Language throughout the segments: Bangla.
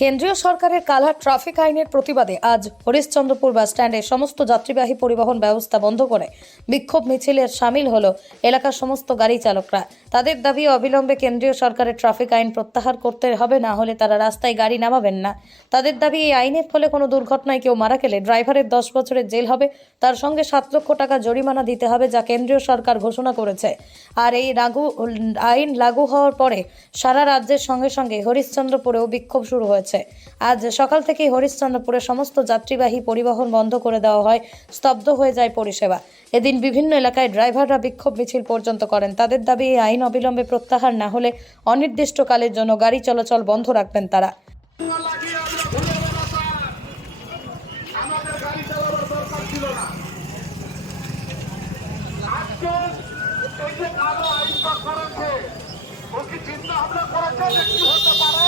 কেন্দ্রীয় সরকারের কালহার ট্রাফিক আইনের প্রতিবাদে আজ হরিশ্চন্দ্রপুর বাস স্ট্যান্ডে সমস্ত যাত্রীবাহী পরিবহন ব্যবস্থা বন্ধ করে বিক্ষোভ মিছিলের সামিল হলো এলাকার সমস্ত গাড়ি চালকরা। তাদের দাবি অবিলম্বে কেন্দ্রীয় সরকারের ট্রাফিক আইন প্রত্যাহার করতে হবে, না হলে তারা রাস্তায় গাড়ি নামাবেন না। তাদের দাবি, এই আইনের ফলে কোনো দুর্ঘটনায় কেউ মারা গেলে ড্রাইভারের দশ বছরের জেল হবে, তার সঙ্গে সাত লক্ষ টাকা জরিমানা দিতে হবে যা কেন্দ্রীয় সরকার ঘোষণা করেছে। আর এই লাগু আইন লাগু হওয়ার পরে সারা রাজ্যের সঙ্গে সঙ্গে হরিশ্চন্দ্রপুরেও বিক্ষোভ শুরু হয়েছে। আজ সকাল থেকেই হরিশ্চন্দ্রপুরে সমস্ত যাত্রীবাহী পরিবহন বন্ধ করে দেওয়া হয় স্তব্ধ হয়ে যায় পরিষেবা এদিন বিভিন্ন এলাকায় ড্রাইভাররা বিক্ষোভ মিছিল পর্যন্ত করেন তাদের দাবি এই আইন অবিলম্বে প্রত্যাহার না হলে অনির্দিষ্টকালের জন্য গাড়ি চলাচল বন্ধ রাখবেন তারা ও কি চিন্তা ভাবনা হতে পারে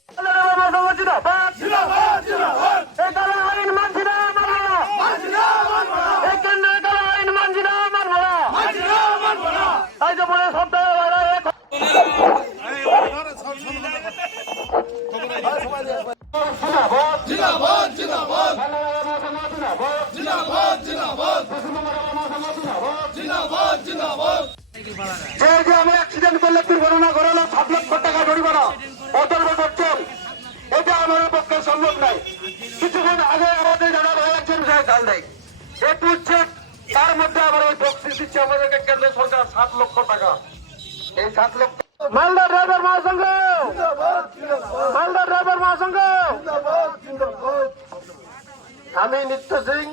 অ্যাক্সিডেন্ট করলে দুর্ঘটনা করালো সাত লক্ষ টাকা জরিমানা। অতর্ব করছেন এটা আমার পক্ষে সম্ভব নাই কিছুক্ষণ আগে আমাদের যারা ভাই আছেন চাল দেয় এ তুলছে তার মধ্যে আবার ওই বক্সি দিচ্ছে আমাদেরকে কেন্দ্র সরকার সাত লক্ষ টাকা। এই সাত লক্ষ মালদা ড্রাইভার মহাসংঘ! মালদা ড্রাইভার মহাসংঘ! আমি নিত্য সিং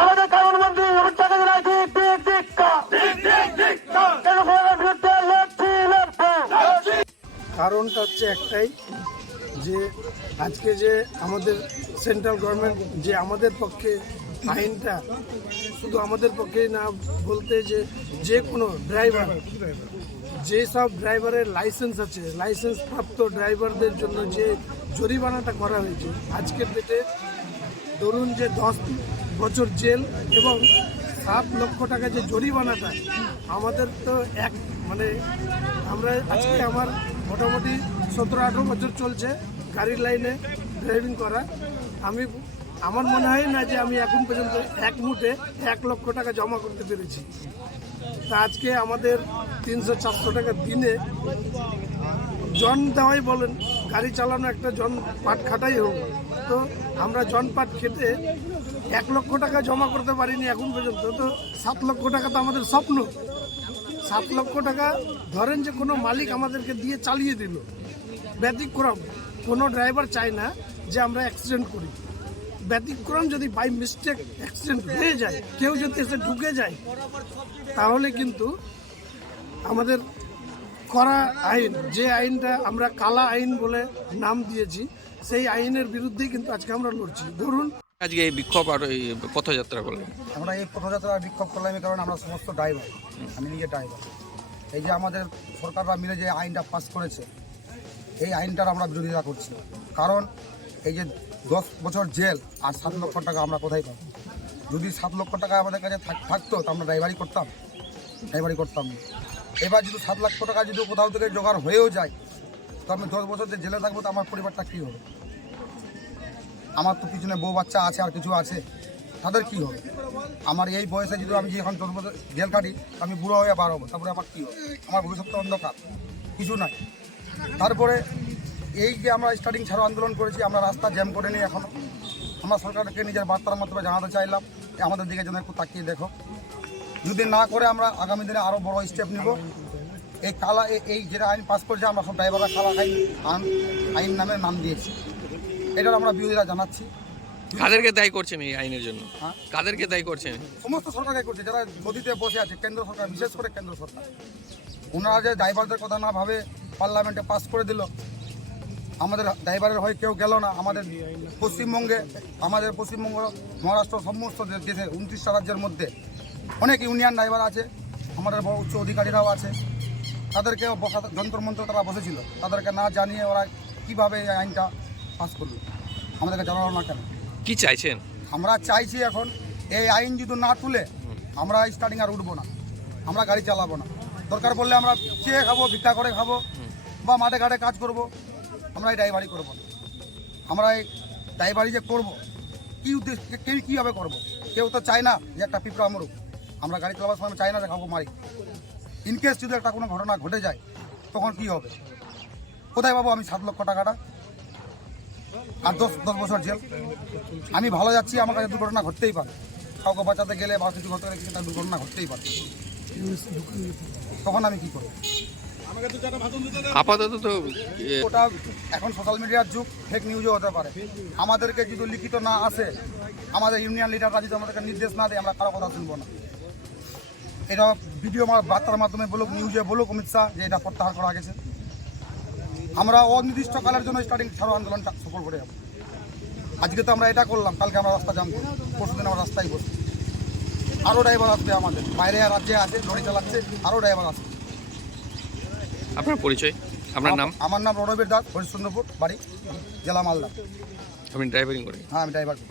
আমাদের কারণ মন্ত্রী অমিত শাহ কাছে রাখি দিক দিক কেন ভোটের বিরুদ্ধে লড়ছি লড়ছি কারণটা হচ্ছে একটাই যে আজকে যে আমাদের সেন্ট্রাল গভর্নমেন্ট যে আমাদের পক্ষে আইনটা শুধু আমাদের পক্ষেই না বলতে যে যে কোনো ড্রাইভার যেসব ড্রাইভারের লাইসেন্স আছে লাইসেন্স প্রাপ্ত ড্রাইভারদের জন্য যে জরিমানাটা করা হয়েছে, আজকের ডেটে ধরুন যে দশ বছর জেল এবং সাত লক্ষ টাকা যে জরিমানাটা, আমাদের তো এক মানে আমরা আজকে আমার মোটামুটি সতেরো আঠেরো বছর চলছে গাড়ির লাইনে ড্রাইভিং করা। আমি, আমার মনে হয় না যে আমি এখন পর্যন্ত এক মুঠে এক লক্ষ টাকা জমা করতে পেরেছি। তা আজকে আমাদের তিনশো চারশো টাকা দিনে জন দেওয়াই বলেন, গাড়ি চালানো একটা জন পাট খাটাই হোক। তো আমরা জন পাট খেটে এক লক্ষ টাকা জমা করতে পারিনি এখন পর্যন্ত। তো সাত লক্ষ টাকা তো আমাদের স্বপ্ন। সাত লক্ষ টাকা ধরেন যে কোনো মালিক আমাদেরকে দিয়ে চালিয়ে দিল। ব্যতিক্রম। কোনো ড্রাইভার চায় না যে আমরা অ্যাক্সিডেন্ট করি। ব্যতিক্রম যদি বাই মিস্টেক অ্যাক্সিডেন্ট হয়ে যায়, কেউ যদি এসে ঢুকে যায়, তাহলে কিন্তু আমাদের করা আইন, যে আইনটা আমরা কালা আইন বলে নাম দিয়েছি, সেই আইনের বিরুদ্ধেই কিন্তু আজকে আমরা লড়ছি। ধরুন আজকে এই বিক্ষোভ আর এই পথযাত্রা করলেন? আমরা এই পথযাত্রা বিক্ষোভ করলাম এই কারণে আমরা সমস্ত ড্রাইভার আমি নিজে ড্রাইভার এই যে আমাদের সরকাররা মিলে যে আইনটা পাস করেছে, এই আইনটার আমরা বিরোধিতা করছি। কারণ এই যে দশ বছর জেল আর সাত লক্ষ টাকা আমরা কোথায় পাবো? যদি সাত লক্ষ টাকা আমাদের কাছে থাক- থাকতো, তো আমরা ড্রাইভারি করতাম ড্রাইভারি করতাম না। এবার যদি সাত লক্ষ টাকা যদি কোথাও থেকে জোগাড় হয়েও যায়, তো আমি দশ বছর যে জেলে থাকব, তো আমার পরিবারটা কী হবে? আমার তো পিছনে বউ বাচ্চা আছে আর কিছু আছে, তাদের কি হবে? আমার এই বয়সে যদি আমি এখন চোদ্দ বছর জেল কাটি, আমি বুড়ো হয়ে বার হব, তারপরে আমার কী হবে? আমার ভবিষ্যৎ তো অন্ধকার, কিছু নাই। তারপরে এই যে আমরা স্টার্টিং ছাড়ো আন্দোলন করেছি, আমরা রাস্তা জ্যাম করে নিই এখনও আমরা সরকারকে নিজের বার্তার মাধ্যমে জানাতে চাইলাম আমাদের দিকে যেন একটু তাকিয়ে দেখো। যদি না করে আমরা আগামী দিনে আরও বড় স্টেপ নিব। এই কালা এই যেটা আইন পাস করেছে, আমরা সব ড্রাইভাররা কালা আইন- আইন নামে নাম দিয়েছি। এটার আমরা বিরোধীরা জানাচ্ছি। কাদেরকে দায়ী করছেন এই আইনের জন্য? হ্যাঁ? কাদেরকে দায়ী করছেন? সমস্ত সরকারকে করছে যারা গদিতে বসে আছে কেন্দ্র সরকার বিশেষ করে কেন্দ্র সরকার। ওনারা যে ড্রাইভারদের কথা না ভাবে পার্লামেন্টে পাস করে দিল আমাদের ড্রাইভারের হয়ে কেউ গেল না। আমাদের পশ্চিমবঙ্গে আমাদের পশ্চিমবঙ্গ মহারাষ্ট্র সমস্ত দেশে উনত্রিশটা রাজ্যের মধ্যে অনেক ইউনিয়ন ড্রাইভার আছে আমাদের বড় উচ্চ অধিকারীরাও আছে। তাদেরকেও বসা যন্ত্রমন্ত্র তারা বসেছিল। তাদেরকে না জানিয়ে ওরা কীভাবে এই আইনটা পাস করল আমাদেরকে জানালো না কেন? কি চাইছেন? আমরা চাইছি এখন এই আইন যদি না তুলে আমরা স্টার্টিং আর উঠবো না। আমরা গাড়ি চালাবো না। দরকার পড়লে আমরা চেয়ে খাব ভিক্ষা করে খাব বা মাঠে ঘাটে কাজ করব। আমরা এই ড্রাইভারি করব না। আমরা এই ড্রাইভারি যে করব কী উদ্দেশ্য কেউ কীভাবে করব? কেউ তো চায় না যে একটা পিঁপড়া মরুক। আমরা গাড়ি চালাবার সময় চাই না যে খাব মারি। ইনকেস যদি একটা কোনো ঘটনা ঘটে যায় তখন কি হবে? কোথায় পাবো আমি সাত লক্ষ টাকাটা? আর দশ দশ বছর জেল। আমি ভালো যাচ্ছি আমার কাছে দুর্ঘটনা ঘটতেই পারে। কাউকে বাঁচাতে গেলে বা কিছু ঘটতে গেলে কিছু একটা দুর্ঘটনা ঘটতেই পারে। তখন আমি কি করব? আপাতত তো ওটা এখন সোশ্যাল মিডিয়ার যুগ ফেক নিউজও হতে পারে। আমাদেরকে যদি লিখিত না আসে আমাদের ইউনিয়ন লিডাররা যদি আমাদেরকে নির্দেশ না দেয় আমরা কারও কথা শুনব না। এটা ভিডিও বার্তার মাধ্যমে বলুক নিউজে বলুক অমিত শাহ যে এটা প্রত্যাহার করা গেছে। আমরা অনির্দিষ্ট কালের জন্য স্টার্টিং ছাড়ো আন্দোলনটা সফল করে যাব। আজকে তো আমরা এটা করলাম কালকে আমরা রাস্তা জাম করি পরশু দিন আমরা রাস্তায় বসি আরও ড্রাইভার আসবে আমাদের। বাইরে রাজ্যে আছে লড়ি চালাচ্ছে আরও ড্রাইভার আসবে। আপনার পরিচয়? আপনার নাম? আমার নাম রণবীর দাস হরিশ্চন্দ্রপুর বাড়ি জেলা মালদা। আমি ড্রাইভারিং করি হ্যাঁ আমি ড্রাইভার করি।